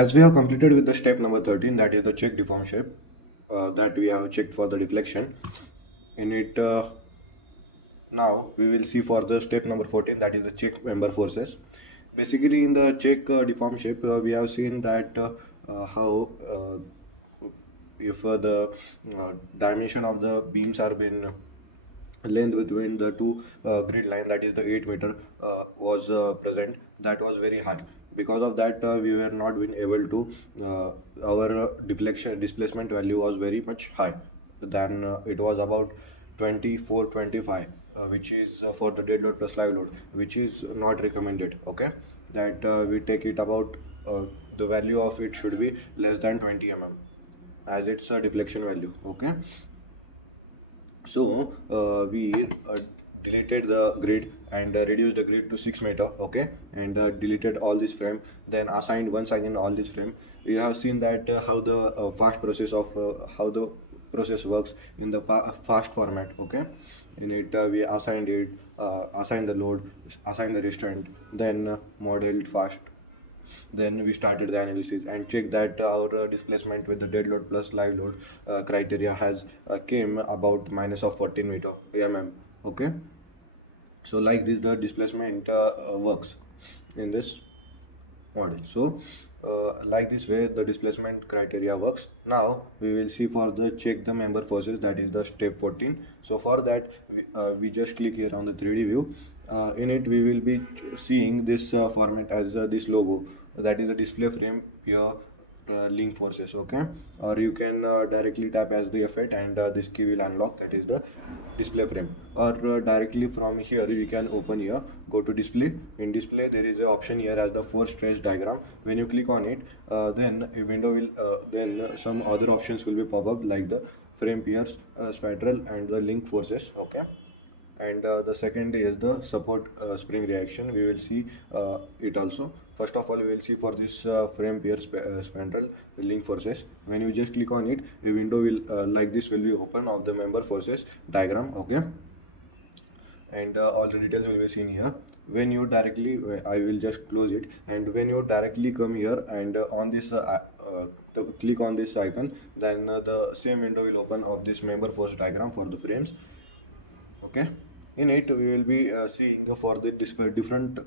As we have completed with the step number 13, that is the check deform shape, that we have checked for the deflection. In it, now we will see for the step number 14, that is the check member forces. Basically, in the check deform shape, we have seen that how if the dimension of the beams are been length between the two grid line, that is the 8 meter, was present, that was very high. Because of that, we were not been able to our deflection displacement value was very much high than it was about 24-25, which is for the dead load plus live load, which is not recommended. Okay, that we take it about the value of it should be less than 20 as it's a deflection value. Okay, so we deleted the grid and reduced the grid to 6 meter. Okay, and deleted all this frame, then assigned once again all this frame. You have seen that how the fast process of how the process works in the fast format. Okay, in it we assigned the load, assigned the restraint, then modeled fast, then we started the analysis and checked that our displacement with the dead load plus live load criteria has came about minus of 14 meter mm. Okay, so like this the displacement works in this model. So like this way the displacement criteria works. Now we will see for the check the member forces, that is the step 14. So for that we just click here on the 3D view. In it we will be seeing this format as this logo, that is a display frame here, link forces. Okay, or you can directly tap as the F8 and this key will unlock, that is the display frame. Or directly from here you can open here, go to display. In display there is an option here as the force stretch diagram. When you click on it, then a window will then some other options will be pop up, like the frame pierce, spiral and the link forces. Okay, and the second is the support spring reaction. We will see it also. First of all, we will see for this frame pierce spandrel link forces. When you just click on it, a window will like this will be open of the member forces diagram. Okay, and all the details will be seen here. When you directly I will just close it, and when you directly come here and on this click on this icon, then the same window will open of this member force diagram for the frames. Okay, in it we will be seeing for the different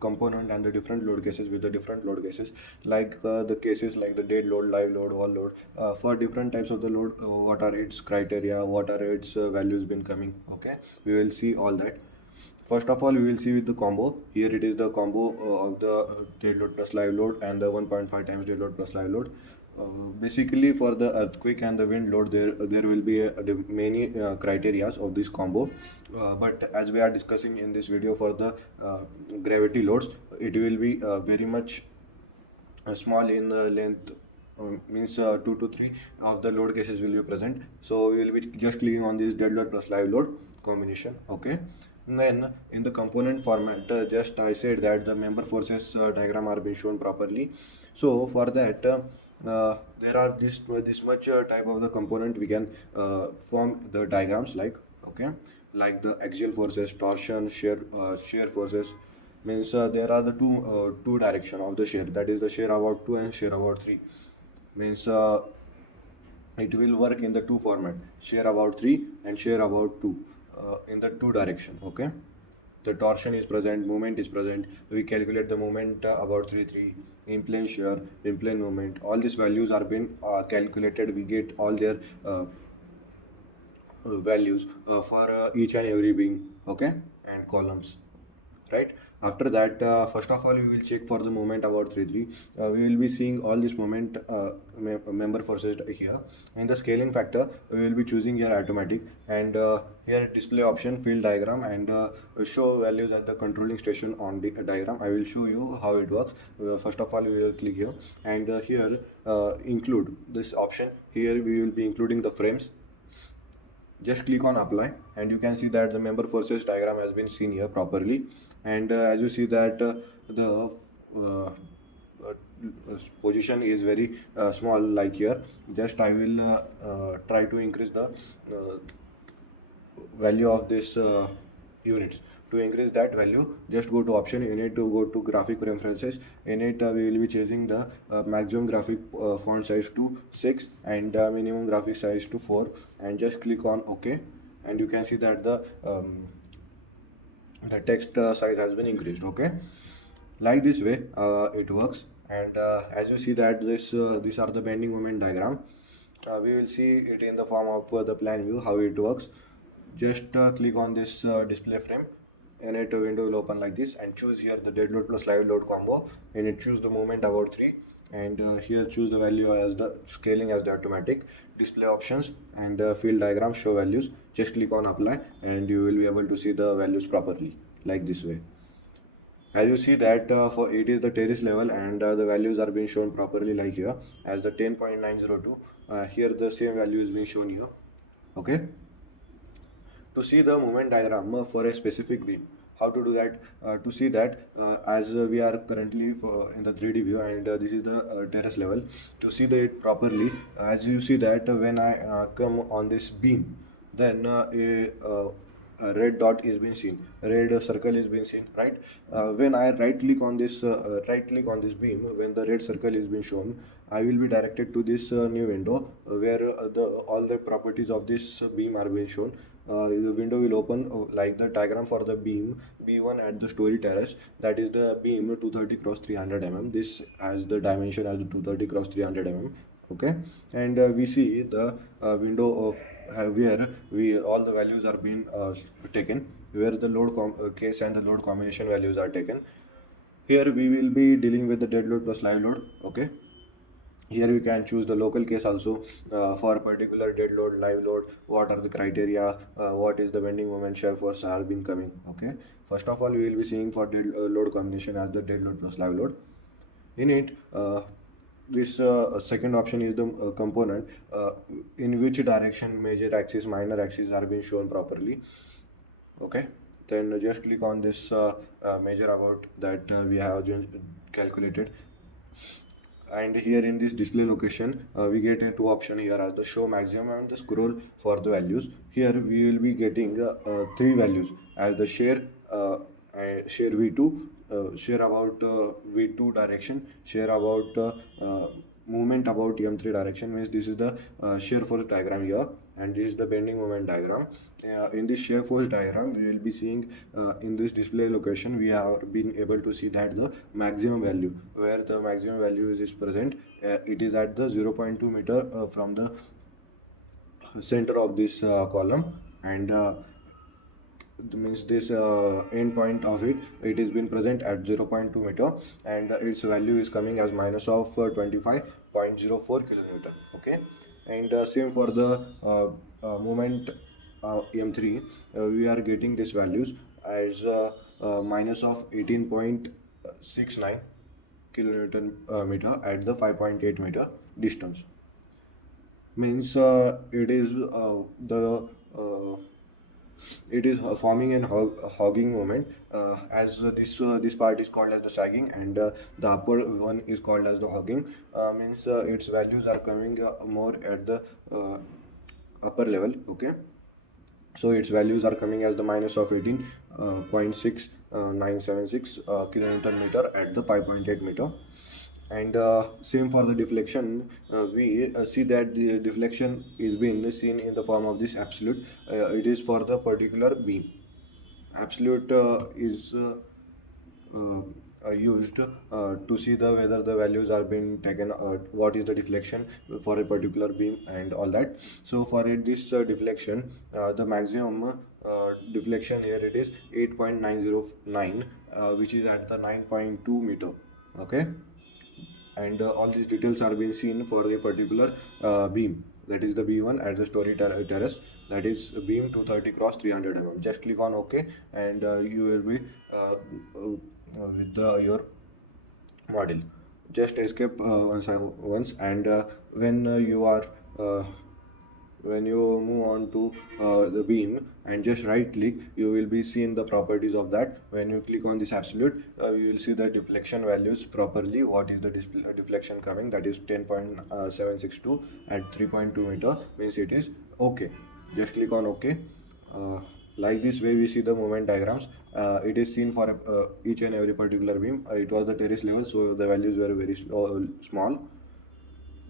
component and the different load cases with the different load cases, like the cases like the dead load, live load, all load, for different types of the load, what are its criteria, what are its values been coming. Okay, we will see all that. First of all, we will see with the combo. Here it is the combo of the dead load plus live load and the 1.5 times dead load plus live load. Basically, for the earthquake and the wind load, there will be many criterias of this combo. But as we are discussing in this video for the gravity loads, it will be very much small in length. Means 2 to 3 of the load cases will be present. So we will be just clicking on this dead load plus live load combination. Okay, and then in the component format, just I said that the member forces diagram are being shown properly. So for that, there are this much type of the component we can form the diagrams like. Okay, like the axial forces, torsion, shear forces. Means there are the two direction of the shear, that is the shear about 2 and shear about 3. Means it will work in the two format, shear about 3 and shear about 2, in the two direction. Okay, the torsion is present, movement is present. We calculate the moment about 3 in plane shear, in plane movement. All these values are being calculated. We get all their values for each and every being. Okay, and columns, right? After that, first of all we will check for the moment about 3 we will be seeing all this moment member forces here. In the scaling factor, we will be choosing here automatic, and here display option, field diagram, and show values at the controlling station on the diagram. I will show you how it works. First of all, we will click here, and here include this option. Here we will be including the frames. Just click on apply, and you can see that the member forces diagram has been seen here properly. And as you see that the position is very small, like here. Just I will try to increase the value of this units. To increase that value, just go to option. You need to go to graphic preferences. In it, we will be changing the maximum graphic font size to 6 and minimum graphic size to 4, and just click on OK. And you can see that the text size has been increased. Okay, like this way it works. And as you see that these are the bending moment diagram. We will see it in the form of the plan view how it works. Just click on this display frame, and it window will open like this, and choose here the dead load plus live load combo, and it choose the moment about 3, and here choose the value as the scaling as the automatic display options, and field diagram show values. Just click on apply, and you will be able to see the values properly like this way. As you see that for it is the terrace level, and the values are being shown properly like here as the 10.902. Here the same value is being shown here. Okay, to see the movement diagram for a specific beam, how to do that? To see that, as we are currently in the 3D view, and this is the terrace level. To see it properly, as you see that when I come on this beam, then a red dot is being seen, red circle is being seen, right? When I right click on this beam, when the red circle is being shown, I will be directed to this new window where all the properties of this beam are being shown. The window will open like the diagram for the beam B1 at the storey terrace. That is the beam 230 cross 300 mm. This has the dimension as 230 cross 300 mm. Okay, and we see the window of where all the values are being taken, where the load case and the load combination values are taken. Here we will be dealing with the dead load plus live load. Okay, here we can choose the local case also for particular dead load, live load, what are the criteria, what is the bending moment, shear force are been coming. Okay, first of all we will be seeing for dead load combination as the dead load plus live load. In it, this second option is the component in which direction major axis, minor axis are being shown properly. Okay, then just click on this measure about that we have just calculated. And here in this display location, we get two options here as the show maximum and the scroll for the values. Here we will be getting three values as the shear V2, shear about V2 direction, shear about movement about M3 direction. Means this is the shear force diagram here, and this is the bending moment diagram. In this shear force diagram, we will be seeing in this display location, we have been able to see that the maximum value, where the maximum value is present, it is at the 0.2 meter from the center of this column, and means this end point of it is been present at 0.2 meter, and its value is coming as minus of 25.04 kilonewton. Okay, and same for the moment M3, we are getting these values as minus of 18.69 kilonewton meter at the 5.8 meter distance. Means it is forming an hogging moment, as this part is called as the sagging, and the upper one is called as the hogging. Means its values are coming more at the upper level. Okay, so its values are coming as the minus of 18.6976 kilonewton meter at the 5.8 meter. And same for the deflection, we see that the deflection is being seen in the form of this absolute. It is for the particular beam. Absolute is used to see whether the values are being taken, what is the deflection for a particular beam and all that. So for this deflection, the maximum deflection here it is 8.909, which is at the 9.2 meter. Okay, and all these details are being seen for a particular beam, that is the B1 at the storey terrace, that is beam 230 cross 300 mm. Just click on OK, and you will be with your model. Just escape once, and when you move on to the beam and just right click, you will be seeing the properties of that. When you click on this absolute, you will see the deflection values properly. What is the deflection coming? That is 10.762 at 3.2 meter. Means it is okay. Just click on OK. Like this way we see the moment diagrams. It is seen for each and every particular beam. It was the terrace level, so the values were very small.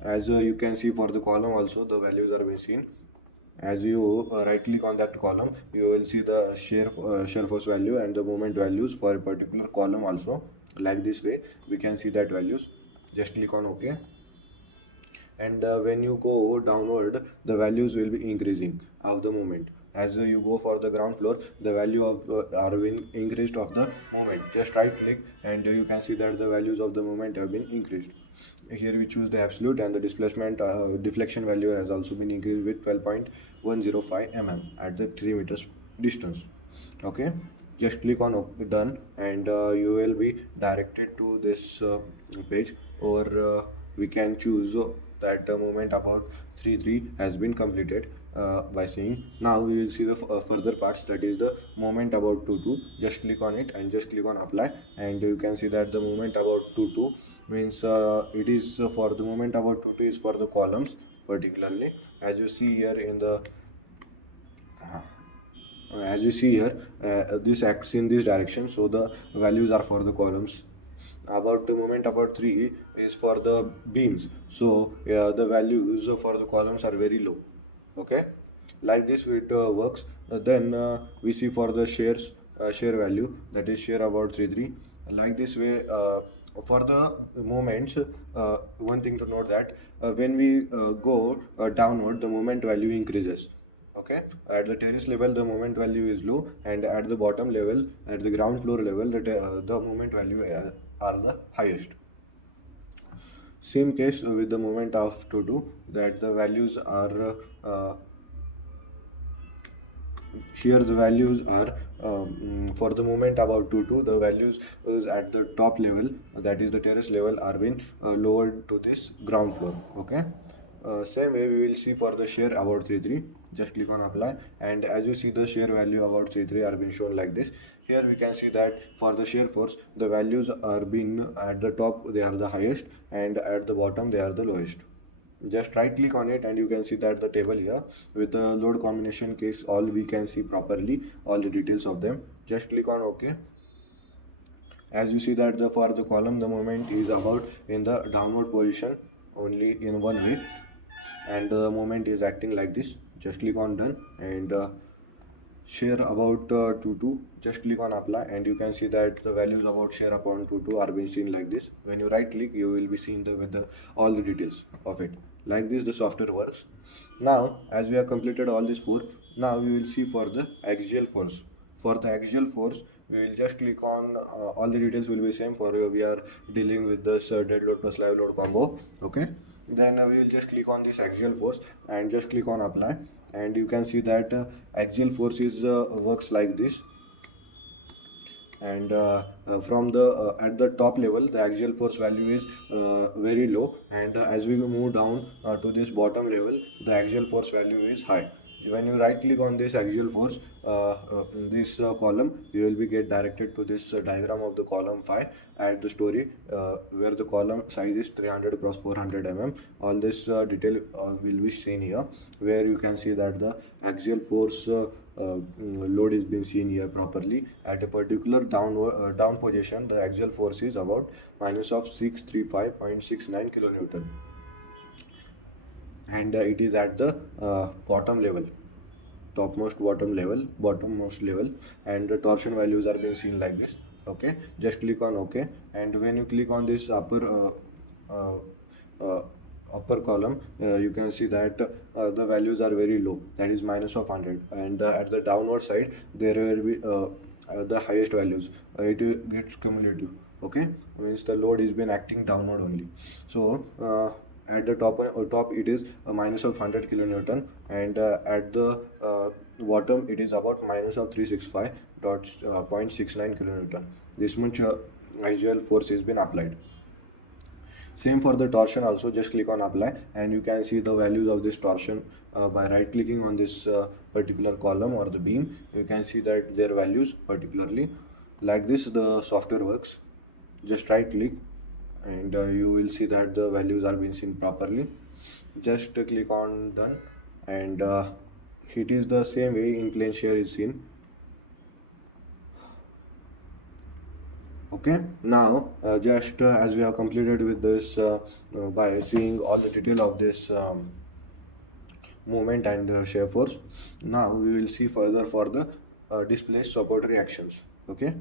As you can see for the column also, the values are being seen. As you right click on that column, you will see the shear force value and the moment values for a particular column also. Like this way we can see that values. Just click on OK, and when you go downward, the values will be increasing of the moment. As you go for the ground floor, the value of are being increased of the moment. Just right click and you can see that the values of the moment have been increased. Here we choose the absolute, and the displacement deflection value has also been increased with 12.105 mm at the 3 meters distance. Okay, just click on done, and you will be directed to this page, or we can choose that the moment about 3 has been completed by saying. Now we will see the further parts, that is the moment about 2 just click on it and just click on apply, and you can see that the moment about 2 means it is for the moment about 2 is for the columns particularly. As you see here in the as you see here, this acts in this direction, so the values are for the columns. About the moment about 3 is for the beams, so the values for the columns are very low. Okay, like this it works. Then we see for the share value, that is share about 3. Like this way, for the moments, one thing to note that when we go downward, the moment value increases. Okay, at the terrace level the moment value is low, and at the bottom level, at the ground floor level, the moment value are the highest. Same case with the moment of 2 that the values are here the values are for the moment about 2 the values is at the top level, that is the terrace level, are being lowered to this ground floor. Okay, same way we will see for the share about 3. Just click on apply, and as you see the share value about 3 are being shown like this. Here we can see that for the shear force, the values are being at the top, they are the highest, and at the bottom they are the lowest. Just right click on it and you can see that the table here with the load combination case, all we can see properly all the details of them. Just click on OK. As you see that for the column, the moment is about in the downward position only in one way, and the moment is acting like this. Just click on done, and share about 2 just click on apply, and you can see that the values about share upon 2 are being seen like this. When you right click, you will be seeing all the details of it. Like this the software works. Now as we have completed all these 4, now we will see for the axial force. For the axial force, we will just click on all the details will be same. For we are dealing with this dead load plus live load combo. Okay, then we will just click on this axial force and just click on apply, and you can see that axial force is works like this. And from the at the top level, the axial force value is very low, and as we move down to this bottom level, the axial force value is high. When you right click on this axial force, this column, you will be get directed to this diagram of the column 5 at the story, where the column size is 300 cross 400 mm. All this detail will be seen here, where you can see that the axial force load is being seen here properly. At a particular down position, the axial force is about minus of 635.69 kilonewton, and it is at the bottom level, bottommost level, and the torsion values are being seen like this. Okay, just click on OK, and when you click on this uh, uh, upper column, you can see that the values are very low, that is minus of 100, and at the downward side there will be the highest values. It gets cumulative. Okay, means the load is been acting downward only. So at the top it is a minus of 100 kilonewton, and at the bottom it is about minus of 365.69 kilonewton. This much axial force has been applied. Same for the torsion also. Just click on apply, and you can see the values of this torsion by right clicking on this particular column or the beam. You can see that their values particularly. Like this the software works. Just right click, and you will see that the values are being seen properly. Just click on done, and it is the same way in plane shear is seen. Okay, now just as we have completed with this by seeing all the detail of this movement and shear force, now we will see further for the displaced support reactions. Okay.